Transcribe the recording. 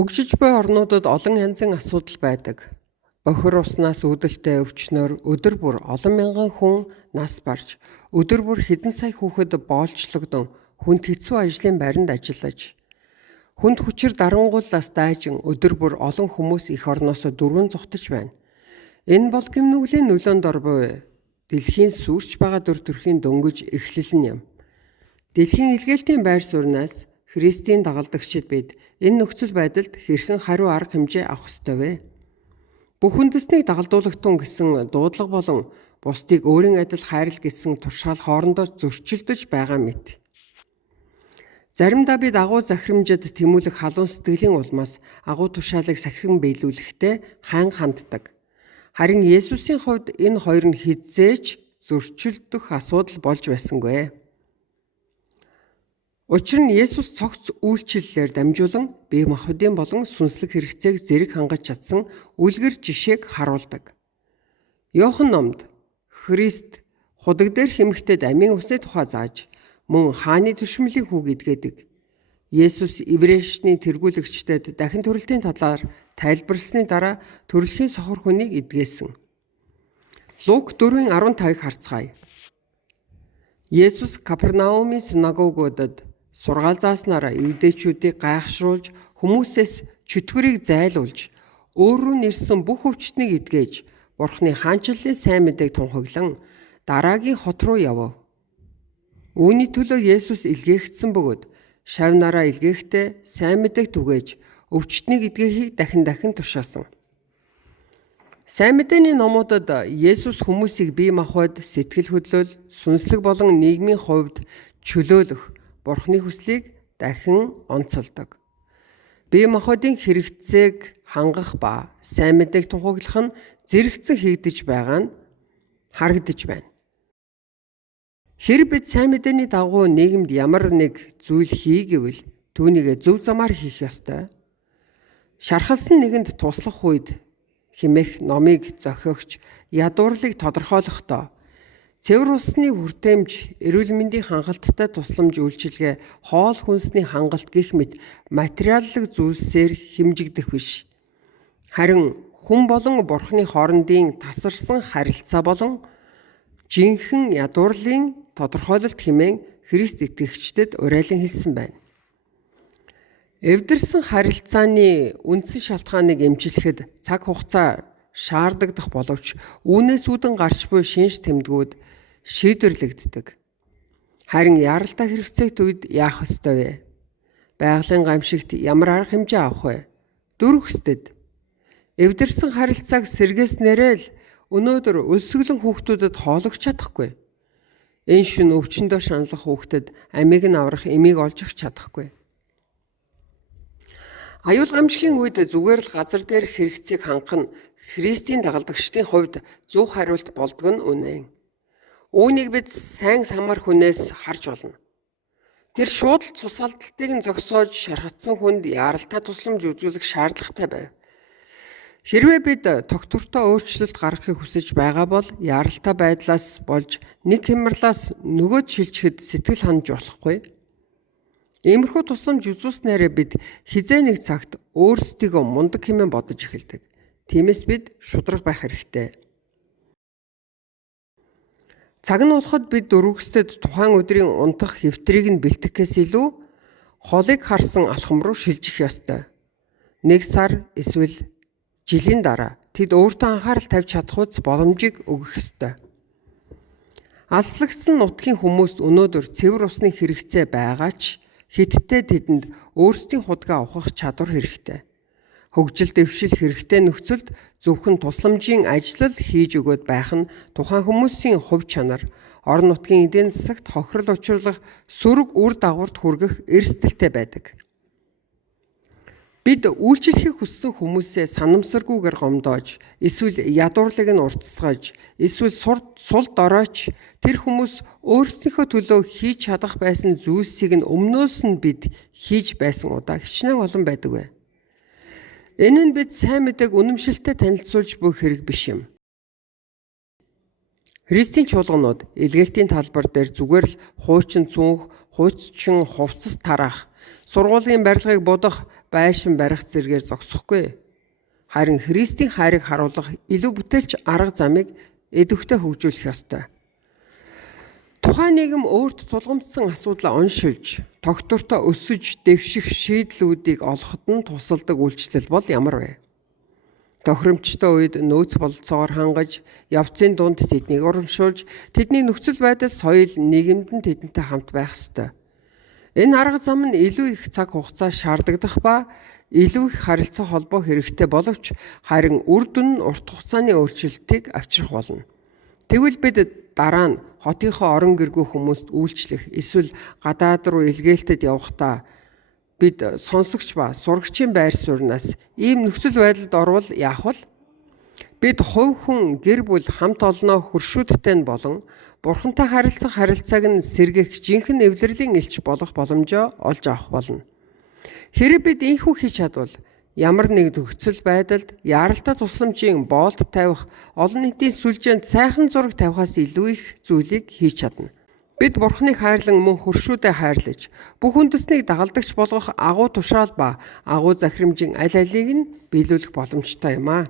Хөгжиж буй орнуудад олон янзын асуудал байдаг. Бохир уснаас үүдэлтэй өвчнөөр өдөр бүр олон мянган хүн нас барж, өдөр бүр хэдэн сая хүүхэд боолчлогдсон хүнд хэцүү ажлын байранд ажиллаж, хүнд хүчээр дарангууллаас дайжин өдөр бүр олон хүмүүс эх орноосоо дөрвөн зугтаж байна. Энэ бол гимнүглийн нөлөөнд ор буй дэлхийн сүрч байгаа дүр төрхийн дөнгөж эхлэл юм. Дэлхийн илгээлтийн байр сууриас Христийн дагалдагчид бид энэ нөхцөл байдалд хэрхэн хариу арга хэмжээ авах ёстой вэ? Бүх үндэснийг дагалдуулагдтун гэсэн дуудлага болон бусдыг өөрийн адил хайрл гэсэн туршаал хоорондоо зөрчилдөж байгаа мэт. Заримдаа бид агуу захирамжид тэмүүлэх халуун сэтгэлийн улмаас агуу тушаалыг сахин биелүүлэхдээ хайн ханддаг. Харин Есүсийн хувьд энэ хоёр нь хизээж зөрчилдөх асуудал болж байсангүй. Учир нь Есүс цогц үйлчлэлээр дамжуулан бие махбодын болон сүнслэг хэрэгцээг зэрэг хангаж чадсан үлгэр жишээг харуулдаг. Иохан номд Христ худаг дээр хэмэгтэд амийн усны тухай зааж, мөн хааны түшмэлийн хүүг идгээдэг. Есүс Еврейчний тэргүүлэгчдэд дахин төрөлтийн талаар тайлбарласны дараа төрөлхийн сохор хүнийг идгээсэн. Лук 4:15-ыг харцгаая. Есүс Капернаумын синагогуудад сургаал зааснараа евдээчүүдийг гайхшруулж, хүмүүсээс чөтгөрийг зайлуулж, өөрөө нэрсэн бүх өвчтнийг эдгээж, Бурхны хаанчлалын сайн мэдээг тунхаглан дараагийн хот руу явв. Үүний төлөө Есүс илгээгдсэн бөгөөд шавь нараа илгээхдээ сайн мэдээг түгээж, өвчтнийг эдгэхийг дахин тушаасан. Сайн мэдээний номуудад Есүс хүмүүсийг бие махбод, сэтгэл хөдлөл, сүнслэг болон нийгмийн хувьд чөлөөлөх Бурхны хүслийг дахин онцолдог. Бие махбодын хэрэгцээг хангах ба сайн мэдээг тунхаглах нь зэрэгцэн хийгдэж байгаа нь харагдаж байна. Хэрэв бид сайн мэдээний дагуу нийгэмд ямар нэг зүйл хий гэвэл түүнийг зөв замаар хийх ёстой. Шархалсан нэгэнд туслах үед хэмээх номыг зохиогч ядуурлыг тодорхойлохдоо цэвэр усны хүртээмж, эрүүл мэндийн хангалттай тусламж үйлчилгээ, хоол хүнсний хангалт гэх мэт материаллык зүйлсээр хэмжигдэх биш. Харин хүн болон Бурхны хоорондын тасарсан харилцаа болон жинхэнэ ядуурлын тодорхойлолт хэмээн Христ итгэгчдэд уриалан хэлсэн байна. Эвдэрсэн харилцааны үндсэн шалтгааныг эмчилэхэд цаг хугацаа шаардагдах боловч үүнээс үүдэн гарч буй шинж тэмдгүүд шийдвэрлэгддэг. Харин яралтай хэрэгцээт үед яах ёстой вэ? Байгалийн гамшигт ямар арга хэмжээ авах вэ? Дөрөвсдөд эвдэрсэн харилцааг сэргээснээрээ л өнөөдөр өлсгөлэн хүүхдүүдэд хоологч чадахгүй. Энэ шөнө өвчнөдөө шаналх хүүхдэд амийг нь аврах эмийг олж өгч чадахгүй. Аюул гамшигын үед зүгээр л газар дээр хэрэгцээг хангах нь Христийн дагалдагчдын хувьд зөв хариулт болдог нь үнэн. Үүнийг бид сайн самар хүнээс харж болно. Тэр шууд л цус алдалтыг нь зогсоож шархатсан хүнд яралтай тусламж үзүүлэх шаардлагатай байв. Хэрвээ бид тогтвортой өөрчлөлт гаргахыг хүсэж байгаа бол яралтай байдлаас болж нэг хямралаас нөгөөд шилжихэд сэтгэл ханаж болохгүй. Иймэрхүү тусламж үзүүлснээрээ бид хизээ нэг цагт өөрсдийгөө мундаг хэмээн бодож эхэлдэг. Тиймээс бид шударга байх хэрэгтэй. Цаг нь болоход бид дөрвөсдөд тухайн өдрийн унтах хэвтрийг нь бэлтгэхээс илүү холыг харсан алхам руу шилжих ёстой. Нэг сар эсвэл жилийн дараа тэд өөртөө анхаарал тавьж чадах үс боломжийг өгөх ёстой. Алслагдсан нутгийн хүмүүст өнөөдөр цэвэр усны хэрэгцээ байгаа ч хиттэй тэдэнд өөрсдийн худгаа ухах чадвар хэрэгтэй. Хөгжил дэвшил хэрэгтэй нөхцөлд зөвхөн тусламжийн ажиллал хийж өгöd байх нь тухайн хүмүүсийн хувь чанар, орон нутгийн эдийн засагт хохирол учруулах сөрөг үр дагаварт хүргэх эрсдэлтэй байдаг. Бид үйлчлэхийг хүссэн хүмүүсээ санамсаргүйгээр гомдоож, эсвэл ядуурлыг нь уртасгаж, эсвэл сул доройч тэр хүмүүс өөрсдийнхөө төлөө хийж чадах байсан зүйлсийг нь өмнөөс нь бид хийж байсан удаа хичнээн олон байдаг вэ. Энэ нь бид сайн мэдээг үнэмшилтэй танилцуулж буй хэрэг биш юм. Христийн чуулганууд илгээлтийн талбар дээр зүгээр л хуучин цүнх, хууччин хувцас тараах, сургуулийн барилгыг будах, байшин барих зэргээр зогсохгүй. Харин Христийн хайрыг харуулах илүү бүтээлч арга замыг эдвэхтэй хөгжүүлэх ёстой. Тухайн нийгэм өөрт тулгамдсан асуудлаа оншилж, тогтвортой өсөж дэвших шийдлүүдийг олоход нь тусалдаг үйлчлэл бол ямар вэ? Тохиромжтой үед нөөц бололцоогоор хангаж, явцын дунд тэднийг урамшуулж, тэдний нөхцөл байдал, соёл, нийгэмд нь тэдэнтэй хамт байх ёстой. Энэ арга зам нь илүү их цаг хугацаа шаардагдах ба илүү их харилцаа холбоо хэрэгтэй боловч харин үр дүн нь урт хугацааны өөрчлөлтийг авчрах болно. Тэгвэл бид дараа нь хотынхоо орон гэргүй хүмүүст үйлчлэх, эсвэл гадаад руу илгээлтэд явахдаа бид сонсогч ба сурагчийн байр сууриас ийм нөхцөл байдалд орвол яах вэ? Бид хувь хүн, гэр бүл, хамт олноо хөршүүдтэй нь болон Бурхантай харилцах харилцааг нь сэргээх жинхэнэ эвлэрлийн элч болох боломжоо олж авах болно. Хэрэв бид ийхүү хийж чадвал ямар нэг нөхцөл байдалд яаралтай тусламжийн боолт тавих, олон нийтийн сүлжээнд сайхан зураг тавихаас илүү их зүйлийг хийж чадна. Бид Бурханыг хайрлан мөн хөршүүдэд хайрлаж, бүх үндэснийг дагалдагч болгох агуу тушаал ба агуу захирамжийн аль алийг нь биелүүлэх боломжтой юм аа.